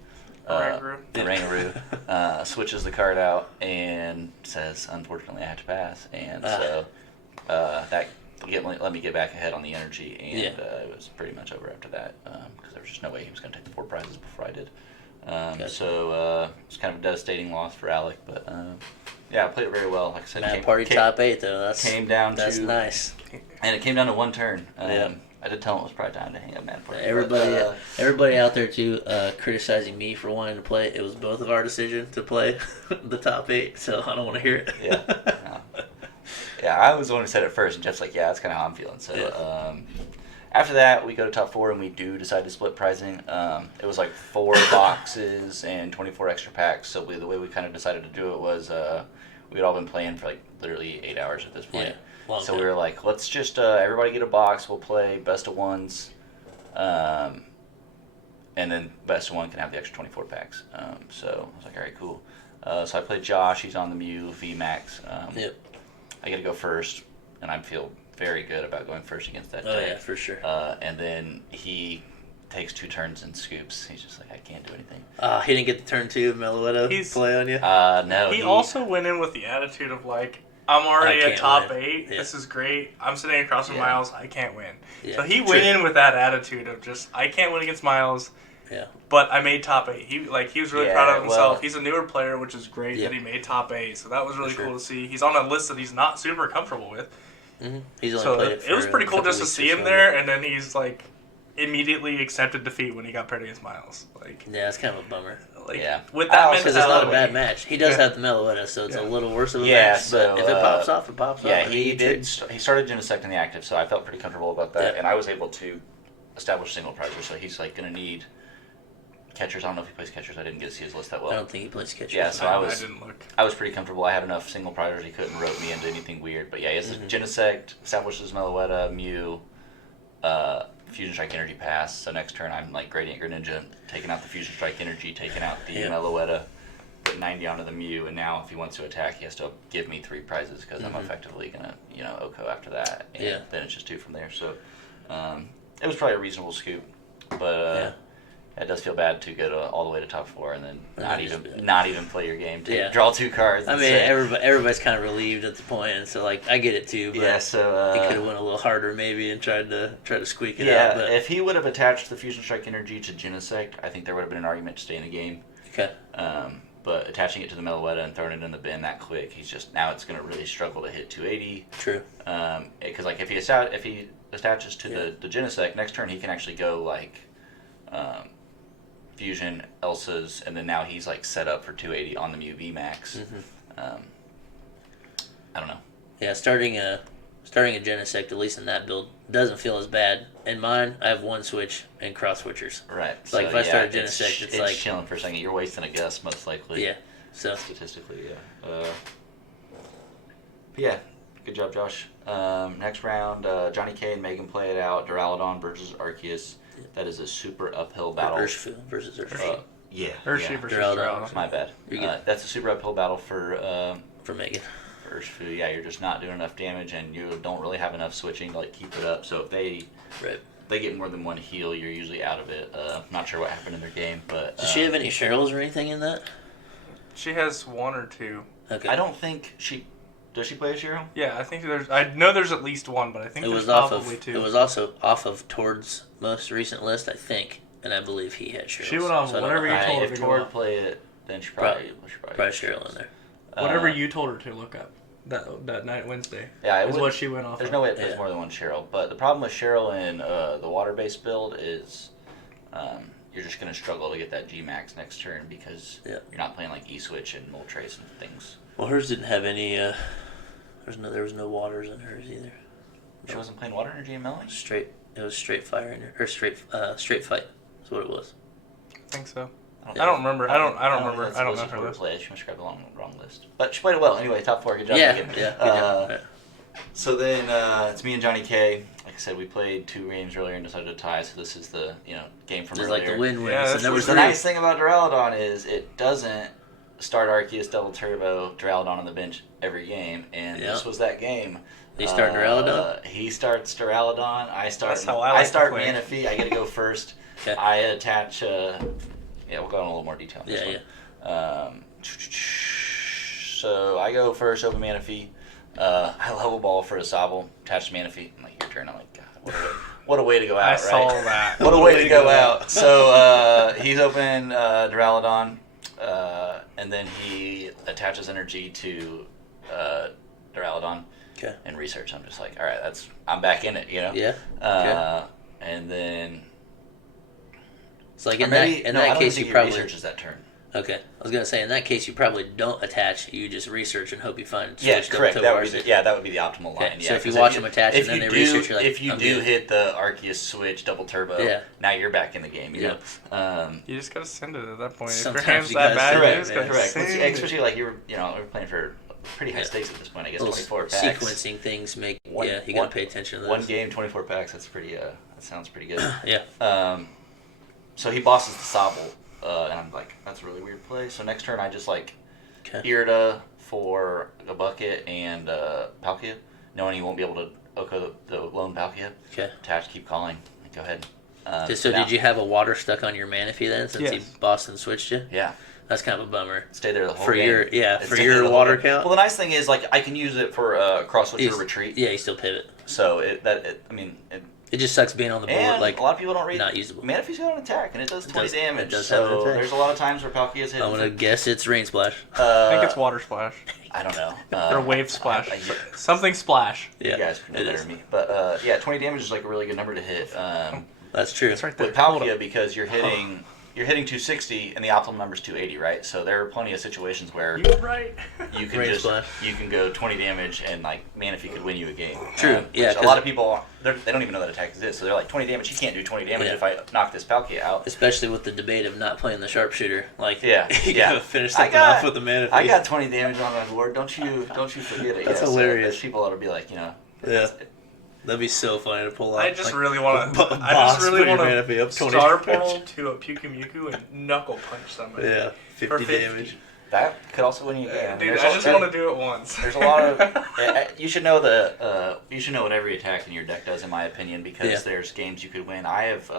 Rangaroo, switches the card out and says, unfortunately, I have to pass. And so that let me get back ahead on the energy, and it was pretty much over after that because there was just no way he was going to take the 4 prizes before I did. So it's kind of a devastating loss for Alec, but I played it very well. Like I said, Mad Party top 8 though. That's nice. And it came down to 1 turn. I did tell him it was probably time to hang up Mad Party. Everybody out there too criticizing me for wanting to play. It was both of our decision to play the top 8, so I don't want to hear it. Yeah, I was the one who said it first, and Jeff's like, yeah, that's kind of how I'm feeling. So after that, we go to top 4, and we do decide to split pricing. It was like 4 boxes and 24 extra packs. So the way we kind of decided to do it was we had all been playing for like literally 8 hours at this point. Long So time. we were like, let's just everybody get a box. We'll play best of 1s, and then best of 1 can have the extra 24 packs. So I was like, all right, cool. So I played Josh. He's on the Mew VMAX. Yep. I get to go first, and I feel very good about going first against that Oh tank. yeah, for sure. And then he takes 2 turns and scoops. He's just like, I can't do anything. He didn't get the turn 2 of Meloetta play on you? No. He also went in with the attitude of like, I'm already at top 8. Yeah. This is great. I'm sitting across from Myles. I can't win. Yeah. So he went in with that attitude of just, I can't win against Myles. Yeah. But I made top 8. He was really proud of himself. He's a newer player, which is great that he made top 8. So that was really cool to see. He's on a list that he's not super comfortable with. Mm-hmm. He's only played it for it was pretty cool just to see him so. there, and then he's like immediately accepted defeat when he got paired against Myles. Like, yeah, it's kind of a bummer. Like, with that mentality, because it's not a bad match. He does have the Meloetta, so it's a little worse of a match. So, but if it pops off, it pops off. Yeah, he did. He started Genesect in the active, so I felt pretty comfortable about that, and I was able to establish single prizer. So he's like going to need catchers. I don't know if he plays catchers. I didn't get to see his list that well. I don't think he plays catchers. Yeah, so I didn't look. I was pretty comfortable. I had enough single prizers. He couldn't rope me into anything weird. But yeah, he has Genesect, establishes Meloetta, Mew, Fusion Strike Energy Pass. So next turn I'm like Gradient Greninja, taking out the Fusion Strike Energy, taking out the Meloetta, put 90 onto the Mew, and now if he wants to attack, he has to give me 3 prizes because I'm effectively gonna Oko after that. And then it's just 2 from there. So it was probably a reasonable scoop, but. It does feel bad to go all the way to top 4 and then not even play your game. Draw 2 cards. I mean, everybody's kind of relieved at the point, and so like I get it too. But he could have went a little harder maybe and tried to squeak it out. But if he would have attached the Fusion Strike Energy to Genesect, I think there would have been an argument to stay in the game. Okay. But attaching it to the Meloetta and throwing it in the bin that quick, now it's going to really struggle to hit 280. True. Because like if he attaches to the Genesect, next turn he can actually go like. Fusion, Elsa's, and then now he's like set up for 280 on the Mew VMAX. I don't know. Yeah, starting a Genesect, at least in that build, doesn't feel as bad. In mine, I have 1 switch and cross switchers. Right. So, like if I start a Genesect, it's like chilling for a second. You're wasting a Gus most likely. Yeah. So statistically, yeah. Good job, Josh. Next round, Johnny K and Megan play it out. Duraludon versus Arceus. That is a super uphill battle. Urshifu versus Urshifu. Hershey versus Duraludon. My bad. That's a super uphill battle for Megan. For Urshifu, you're just not doing enough damage, and you don't really have enough switching to like keep it up. So if they get more than 1 heal, you're usually out of it. Not sure what happened in their game, but does she have any Cheryls or anything in that? She has 1 or 2. Okay. I don't think she. Does she play a Cheryl? Yeah, I think I know there's at least 1, but I think there's probably 2. It was also off of Tord's most recent list, I think, and I believe he had Cheryl. She went off whatever you told her to If Tord play it, then she probably Cheryl in there. Whatever you told her to look up that night Wednesday. Yeah, is what she went off. There's no way it plays more than 1 Cheryl, but the problem with Cheryl in the water-based build is you're just going to struggle to get that G-Max next turn because you're not playing like E-Switch and Moltres and things. Well, hers didn't have any. There was no waters in hers either. She wasn't playing water energy in Melanie? It was straight fire in her, or straight fight. That's what it was. I think so. I don't remember. I don't remember. I don't know her list. She must have grabbed the wrong list. But she played it well. Anyway, top 4. Good job. Yeah, good job. So then it's me and Johnny K. Like I said, we played 2 games earlier and decided to tie. So this is the game from earlier. It's like the win-win. Yeah, So the nice thing about Duraludon is it doesn't start Arceus double turbo Duraludon on the bench every game, and this was that game. You start Duraludon? He starts Duraludon. I start Manaphy. I get to go first. Okay. I attach. We'll go in a little more detail. On this one. So I go first, open Manaphy. I level ball for a Sobble, attach Manaphy. I'm like, your turn. I'm like, God, what a way to go out, I saw that. What a way to go out. So he's open Duraludon. And then he attaches energy to Duraludon and research. I'm just like, all right, I'm back in it, Yeah. And then it's like in that case you probably researches that turn. Okay, I was gonna say in that case you probably don't attach. You just research and hope you find. Correct. That would be the optimal line. Okay. So if you watch them attach and then they research, you're like, if you do hit the Arceus switch double turbo, now you're back in the game. You know. You just gotta send it at that point. Sometimes if your hand's you that gotta bad, correct. Send it. Especially like we're playing for pretty high stakes at this point. I guess 24 packs. Sequencing things make you gotta pay attention to those. 1 game, 24 packs. That's pretty. That sounds pretty good. Yeah. So he bosses the Sobble. And I'm like, that's a really weird play. So next turn, I just Irida for a bucket and Palkia, knowing he won't be able to Oko, the lone Palkia. Okay. Attached, keep calling. Go ahead. So did you have a water stuck on your Manaphy then, since he Yes. Boston switched you? Yeah. That's kind of a bummer. Stay there the whole For game. your Stay for there your the whole water game. count. Well, the nice thing is, like, I can use it for cross switch or retreat. Yeah, you still pivot. So It just sucks being on the board. and Like a lot of people don't read. not usable. Manaphy's got an attack, and it does 20 damage. it does have an so attack. there's a lot of times where Palkia's hitting. I'm gonna guess it's Rain Splash. I think it's Water Splash. I don't know. Or Wave Splash. I- Something Splash. Yeah, you guys know it better is. than me. But 20 damage is like a really good number to hit. That's true. It's right there. With Palkia, because you're hitting 260 and the optimal number is 280, right? So there are plenty of situations where You're right. you can Rain just Splash. you can go 20 damage and like Manaphy could win you a game. True, yeah, which a 'cause- lot of people they don't even know that attack exists, so they're like 20 damage. He can't do 20 damage Yeah. if I knock this Palkia out. Especially with the debate of not playing the sharpshooter. Like, Yeah, you yeah. gotta finish I something got- off with the Manaphy. I got 20 damage on my board. Don't you forget it. That's yeah, hilarious. So there's people that'll be like, Yeah. That'd be so funny to pull out. I just like, really want to. I boss, just really put your want Manaphy up to 20 Star damage. Portal to a Pyukumuku and knuckle punch somebody. Yeah, 50 For 50. damage. that could also win you a game. Dude, There's I just all- want to do it once. There's a lot of you should know you should know what every attack in your deck does, in my opinion, because Yeah. there's games you could win. I have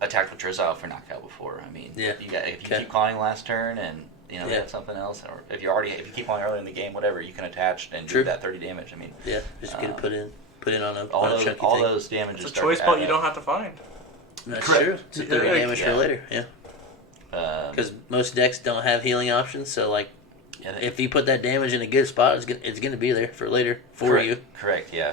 attacked with Drizzile for knockout before. I mean, Yeah. if you Okay. keep calling last turn and they Yeah. have something else, or if you keep calling early in the game, whatever, you can attach and True. do that 30 damage. I mean, Yeah, just get it put in on a, all on a those chunky all thing. those damages. It's a start choice to spot add you up. don't have to find. That's Correct. true. It's a 30 Yeah, damage for yeah. later. Yeah, because most decks don't have healing options. So like, Yeah, if you put that damage in a good spot, it's gonna be there for later for correct, you. Correct. Yeah.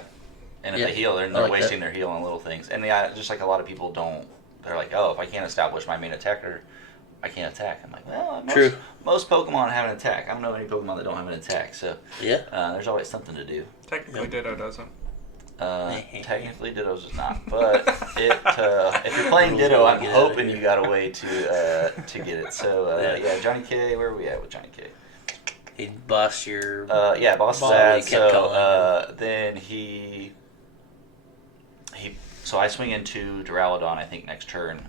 And if Yeah, they heal, I they're like wasting their heal on little things. And just like a lot of people don't, they're like, oh, if I can't establish my main attacker, I can't attack. I'm like, well, True. most Pokemon have an attack. I don't know any Pokemon that don't have an attack. So Yeah. there's always something to do. Technically, Ditto doesn't. Technically, Ditto's is not, but if you're playing Rules Ditto, will I'm get out of hoping here. you got a way to get it. So Yeah. Johnny K, where are we at with Johnny K? He boss your. Boss Ball, that. he kept So calling. then he. So I swing into Duraludon, I think, next turn,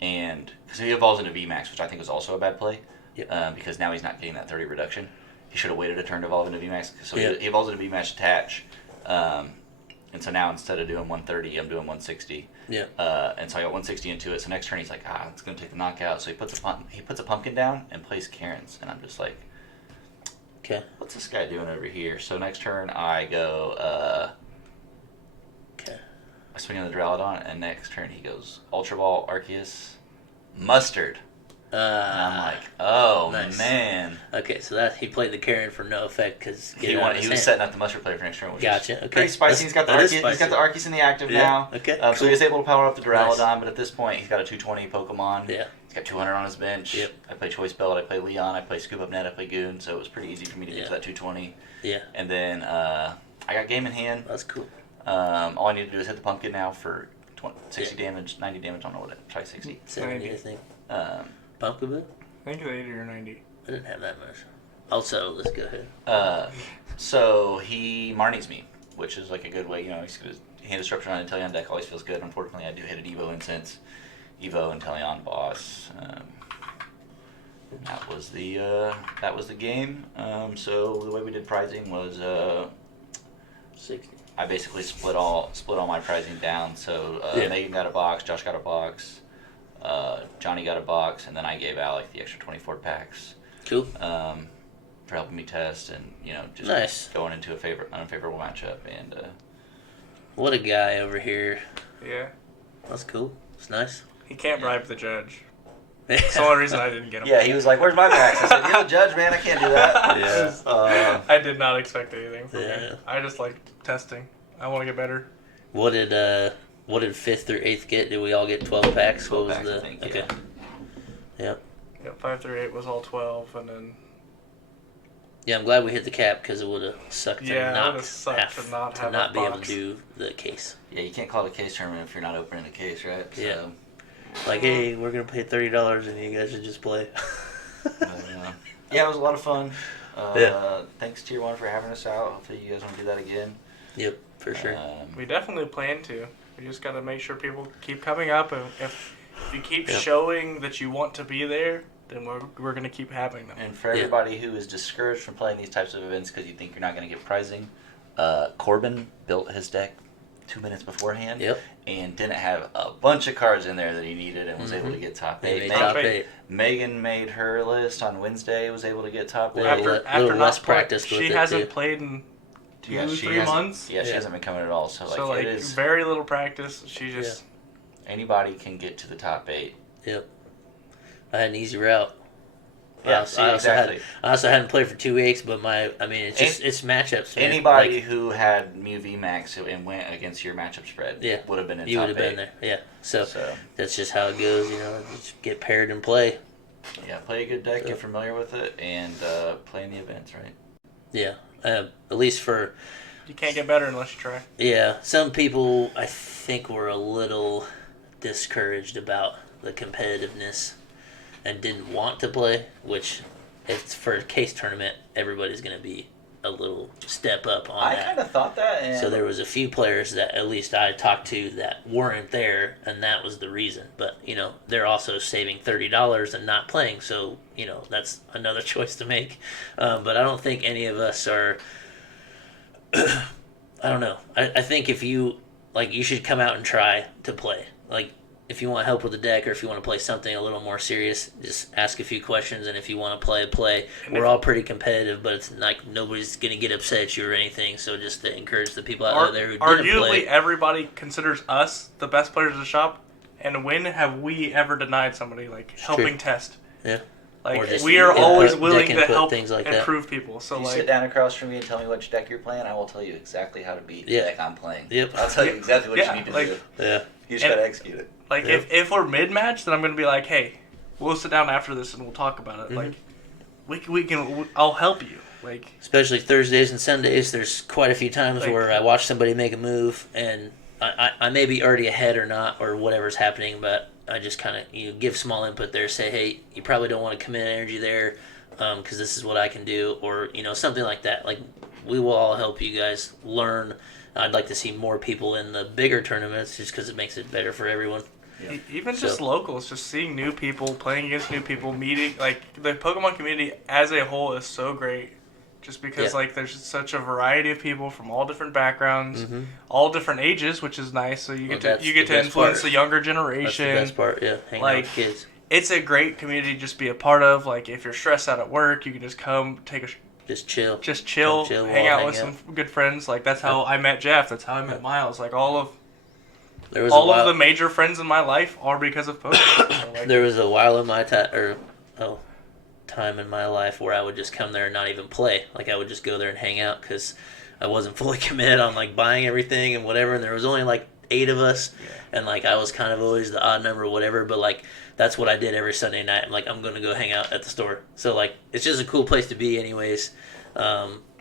and because he evolves into VMAX, which I think was also a bad play, Yep. because now he's not getting that 30 reduction. He should have waited a turn to evolve into VMAX. So Yep. he evolves into VMAX attach, and so now instead of doing 130, I'm doing 160. Yeah. And so I got 160 into it. So next turn he's like, it's gonna take the knockout. So he puts a pumpkin down and plays Karen's, and I'm just like, Okay. what's this guy doing over here? So next turn I go. Okay. I swing on the Duraludon, and next turn he goes Ultra Ball, Arceus, Mustard. And I'm like, oh Nice. man. Okay, so that he played the Karen for no effect because He was setting up the Mustard play for next turn, which Gotcha, is okay. pretty spicy. He's got the That is Arceus. He's got the spicy. Arceus in the active Yeah, now. okay, So cool. he's able to power up the Duraludon, Nice. but at this point he's got a 220 Pokemon. Yeah. He's got 200 on his bench. Yep. I play Choice Belt. I play Leon. I play Scoop Up Net. I play Goon. So it was pretty easy for me to get Yeah. to that 220. Yeah. And then I got game in hand. That's cool. All I need to do is hit the pumpkin now for 60 damage, 90 damage. I don't know what it. Try 60. 70, I think. Um, Pumpkin Boo? I think it's 80 or 90. I didn't have that much. Also, let's go ahead. So he Marnies me, which is like a good way. He's got his hand disruption on Inteleon deck. Always feels good. Unfortunately, I do hit an Evo Incense, Evo Inteleon boss. That was the game. So the way we did prizing was 60. I basically split all my prizing down. So Yeah. Megan got a box, Josh got a box, Johnny got a box, and then I gave Alec the extra 24 packs. Cool. For helping me test and just Nice. going into a unfavorable matchup and What a guy over here. Yeah. That's cool. It's nice. He can't bribe the judge. That's the only reason I didn't get him. yeah, he was like, "Where's my packs?" I said, "You're the judge, man. I can't do that." Yeah. I did not expect anything from Yeah. him. I just like testing. I want to get better. What did 5th through 8th get? Did we all get 12 packs? 12 What was packs, the I think, okay? Yep. Yeah, 5 through 8 was all 12, and then Yeah, I'm glad we hit the cap because it would have sucked Yeah, it to not would've sucked to not have a be able to box. do the case. Yeah, you can't call it a case tournament if you're not opening a case, right? So, Yeah. Like, hey, we're gonna pay $30 and you guys should just play. yeah, it was a lot of fun. Yeah. Thanks Tier 1 for having us out. Hopefully you guys want to do that again. Yep, for sure. we definitely plan to. We just got to make sure people keep coming up, and if you keep Yep. showing that you want to be there, then we're going to keep having them. And for everybody who is discouraged from playing these types of events because you think you're not going to get prizing, Corbin built his deck 2 minutes beforehand. Yep. And didn't have a bunch of cards in there that he needed and was able to get top They 8. made top 8. Megan made her list on Wednesday, was able to get top 8. After less not practice, she hasn't played in Yeah, she 3 months. Yeah, she hasn't been coming at all. So, So it is, very little practice. She just anybody can get to the top 8. Yep. I had an easy route. Yeah, I also hadn't played for 2 weeks, but it's matchups. Man. Anybody who had Mew VMAX and went against your matchup spread would have been in you top would have 8. been there. Yeah. So that's just how it goes. Just get paired and play. Yeah, play a good deck, get familiar with it, and play in the events, right? Yeah. At least for... You can't get better unless you try. Yeah. Some people, I think, were a little discouraged about the competitiveness and didn't want to play, which it's for a case tournament, everybody's going to be a little step up on that. I kind of thought that. And so there was a few players that at least I talked to that weren't there, and that was the reason. But, they're also saving $30 and not playing, so, that's another choice to make. But I don't think any of us are... I don't know. I think if you should come out and try to play. If you want help with the deck or if you want to play something a little more serious, just ask a few questions, and if you want to play. We're all pretty competitive, but it's like nobody's going to get upset at you or anything, so just to encourage the people out there who didn't play. Arguably, everybody considers us the best players of the shop, and when have we ever denied somebody, helping test? Yeah. We are always willing to help things like improve people. So you sit down across from me and tell me which deck you're playing, I will tell you exactly how to beat the deck I'm playing. Yep. I'll tell you exactly what you need to do. Yeah. You just got to execute it. If we're mid-match, then I'm going to be like, hey, we'll sit down after this and we'll talk about it. Mm-hmm. I'll help you. Especially Thursdays and Sundays, there's quite a few times where I watch somebody make a move, and I may be already ahead or not, or whatever's happening, but I just kind of give small input there, say, hey, you probably don't want to commit energy there because this is what I can do, or something like that. We will all help you guys learn. I'd like to see more people in the bigger tournaments just because it makes it better for everyone. Yeah. Even just locals, just seeing new people, playing against new people, meeting, the Pokemon community as a whole is so great. Just because, there's such a variety of people from all different backgrounds, all different ages, which is nice. So you get to influence the younger generation. That's the best part, yeah. Hanging out with kids. It's a great community to just be a part of. If you're stressed out at work, you can just come, just chill. Hang out with some good friends. That's how I met Jeff. That's how I met Myles. All of the major friends in my life are because of Pokemon. So, there was a while in my time in my life where I would just come there and not even play. I would just go there and hang out because I wasn't fully committed on buying everything and whatever. And there was only 8 of us, and I was kind of always the odd number or whatever. But that's what I did every Sunday night. I'm going to go hang out at the store. So it's just a cool place to be, anyways.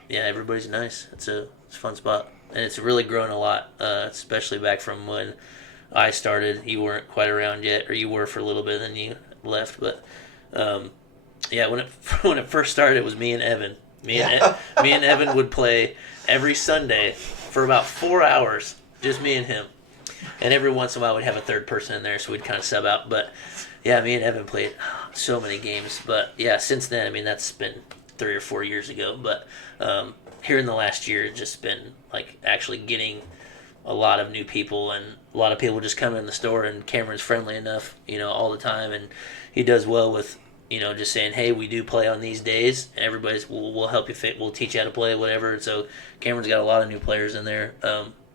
Everybody's nice. It's a fun spot, and it's really grown a lot, especially back from when I started. You weren't quite around yet, or you were for a little bit, and then you left. But when it first started, it was me and Evan. Me and Evan would play every Sunday for about 4 hours, just me and him. And every once in a while, we'd have a third person in there, so we'd kind of sub out. But me and Evan played so many games. But since then, that's been 3 or 4 years ago. But here in the last year, it's just been actually getting a lot of new people, and a lot of people just come in the store. And Cameron's friendly enough, all the time, and he does well with. Just saying, hey, we do play on these days. We'll help you fit. We'll teach you how to play, whatever. And so Cameron's got a lot of new players in there.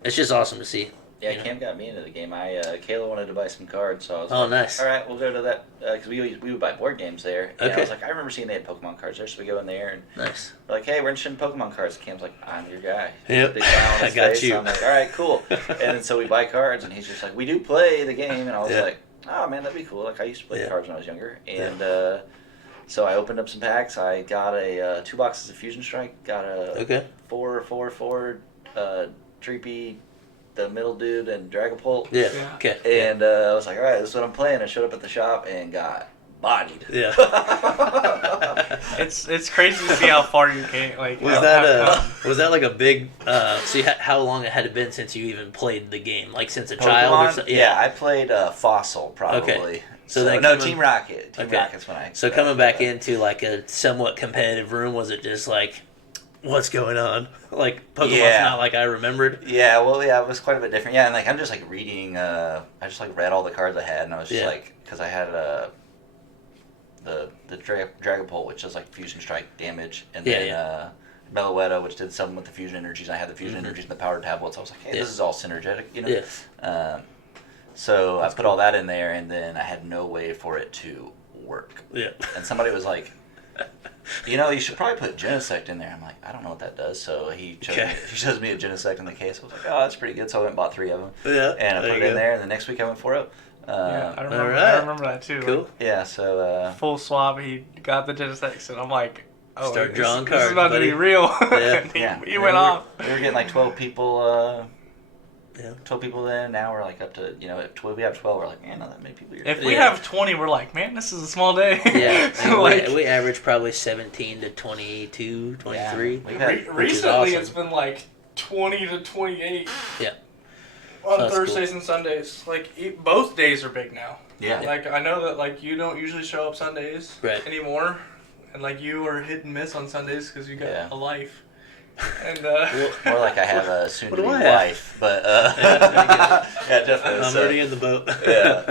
It's just awesome to see. Yeah, Cam got me into the game. Kayla wanted to buy some cards, so I was nice. All right, we'll go to that because we would buy board games there. And okay. I was I remember seeing they had Pokemon cards there, so we go in there and nice. We're hey, we're interested in Pokemon cards. Cam's I'm your guy. Yep, Big smile on his I got face. you. So I'm all right, cool. And then so we buy cards, and he's just we do play the game, and I was oh man, that'd be cool. I used to play cards when I was younger, and. So I opened up some packs. I got 2 boxes of Fusion Strike. Got a 4/4/4 Treepy, the middle dude, and Dragapult. Yeah. Okay. And I was all right, this is what I'm playing. I showed up at the shop and got bodied. Yeah. It's crazy to see how far you came. Was that a big? How long it had been since you even played the game? Since a Pokemon? child? Or something? Yeah, I played Fossil probably. Okay. So Team Rocket. Team Rocket's when I. So coming back into a somewhat competitive room, was it just what's going on. Like, Pokemon's Yeah. not like I remembered. Yeah, well, yeah, it was quite a bit different. Yeah, and like I'm just like reading. I just like read all the cards I had, and I was just Yeah. like, because I had the Dragapult, which does like fusion strike damage, and Yeah, then Meloetta, which did something with the fusion energies. And I had the fusion energies and the power tablets. I was like, hey, Yeah. this is all synergetic, you know. Yeah. So I put all that in there, and then I had no way for it to work. Yeah. And somebody was like, you should probably put Genesect in there. I'm like, I don't know what that does. So he shows me a Genesect in the case. I was like, oh, that's pretty good. So I went and bought 3 of them. Yeah. And I put it in there, and the next week I went 4 up. Yeah, I remember. alright. I remember that too. Cool. Like, Yeah, so full swap. He got the Genesect, and I'm like, oh, Start this, drawing this is cards, about buddy. to be real. Yeah. And he, yeah, he And went we were- off. We were getting like 12 people. Yeah. 12 people in. Now we're like up to we have 12. We're like, man, not that many people here. If we Yeah. have 20, we're like, man, this is a small day. Yeah. And Like, we average probably 17 to 22, 23. Yeah, we've had, which is recently, awesome. it's been like 20 to 28 Yeah. on That's Thursdays and Sundays. Like both days are big now. yeah. Like I know that like you don't usually show up Sundays Right. anymore, and like you are hit and miss on Sundays because you got Yeah. a life. And More like I have a soon to be What do I have? wife, but yeah, definitely. I'm so, already in the boat. Yeah.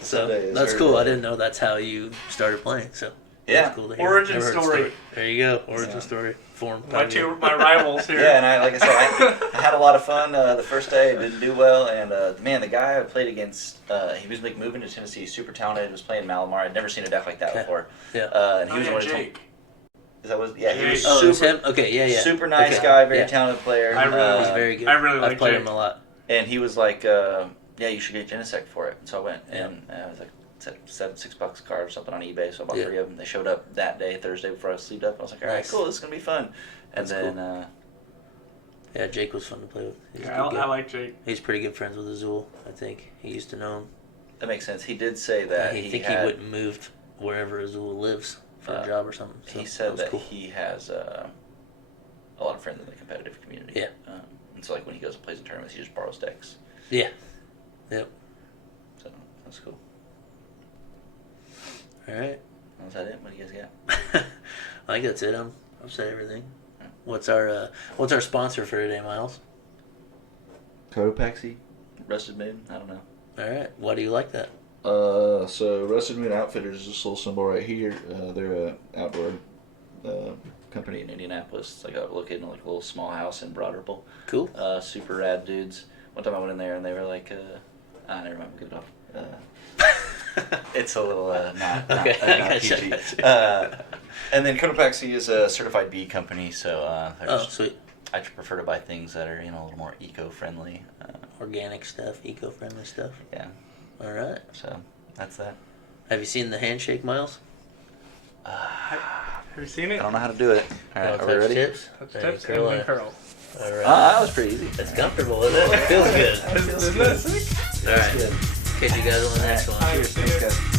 So Sunday is that's very cool. I good. didn't know that's how you started playing. So Yeah. that's cool to hear. Origin Never heard the story. There you go. Origin Yeah. story form. my rivals here. Yeah, and like I said, I had a lot of fun the first day. Didn't do well, and man, the guy I played against, he was like moving to Tennessee, super talented. Was playing Malamar. I'd never seen a deck like that Okay. before. Yeah. And he was Oh, one yeah, of the Jake. he was Oh, it was super him? Okay, yeah. super nice Okay. guy, very Yeah. talented player. I really- He's very good. I really I've like played Jake. him a lot. And he was like, yeah, you should get Genesect for it. And so I went, and I was like, $6 a card or something on eBay. So I bought Yeah. 3 of them. They showed up that day, Thursday, before I slept up. And I was like, all right, Nice. cool, this is gonna be fun. And That's then, Yeah, Jake was fun to play with. He's, a Yeah, good I guy. like Jake. He's pretty good friends with Azul, I think. He used to know him. that makes sense. He did say that I he think had. he wouldn't move wherever Azul lives for a job or something. So He said was that cool. he has a lot of friends in the competitive community. Yeah. And so, like, when he goes and plays in tournaments, he just borrows decks. Yeah. Yep. So, that's cool. All right. Was that it? What do you guys got? I think that's it. I've said everything. What's our sponsor for today, Myles? Cotopaxi? Rusted Moon? I don't know. All right. Why do you like that? So Rusted Moon Outfitters is this little symbol right here. They're a outdoor Company in Indianapolis. It's like located in like a little small house in Broad Ripple. Cool. Super rad dudes. One time I went in there and they were like, never mind, give it off. It's a little not Okay, I not gotcha, PG. gotcha. And then Cotopaxi is a certified B company, so Oh, sweet. I prefer to buy things that are a little more eco-friendly. Organic stuff, eco-friendly stuff. Yeah, All right. so that's that. Have you seen the handshake, Myles? Have you seen it? I don't know how to do it. All right, Wanna are we touch ready? tips? Touch There you tips curl and it. curl. All right. That was pretty easy. It's comfortable, isn't it? It feels good. Isn't that sick? All right. Catch you guys on the next one. Cheers. Thanks, guys.